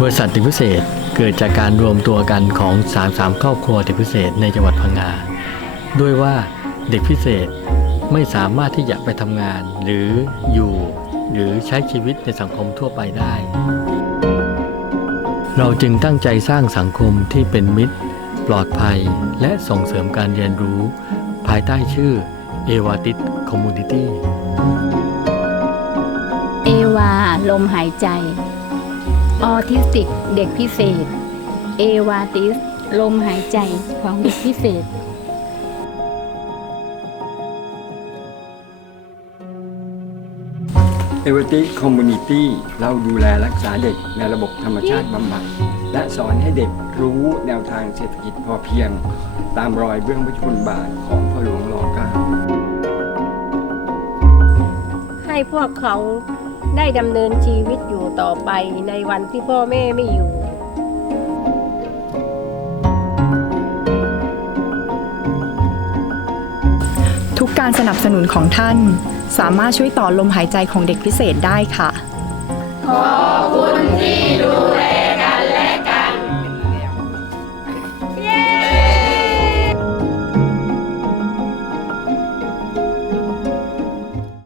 บริษัทเด็กพิเศษเกิดจากการรวมตัวกันของ 33 ครอบครัวเด็กพิเศษในจังหวัดพังงา ด้วยว่าเด็กพิเศษไม่สามารถที่จะไปทำงาน หรืออยู่ หรือใช้ชีวิตในสังคมทั่วไปได้ เราจึงตั้งใจสร้างสังคมที่เป็นมิตร ปลอดภัย และส่งเสริมการเรียนรู้ ภายใต้ชื่อเอวาติสคอมมูนิตี้เอวาลมหายใจ ออทิสติกเด็กพิเศษ เอวาติส ลมหายใจของเด็กพิเศษ เอเวอร์ติคอมมูนิตี้เราดูแลรักษาเด็กในระบบธรรมชาติบำบัด และสอนให้เด็กรู้แนวทางเศรษฐกิจพอเพียง ตามรอยเบื้องพระชนบาทของพ่อหลวงรอเก้าให้พวกเขา ได้ดำเนินชีวิตอยู่ต่อไปในวันที่พ่อแม่ไม่อยู่ทุกการสนับสนุนของท่าน สามารถช่วยต่อลมหายใจของเด็กพิเศษได้ค่ะ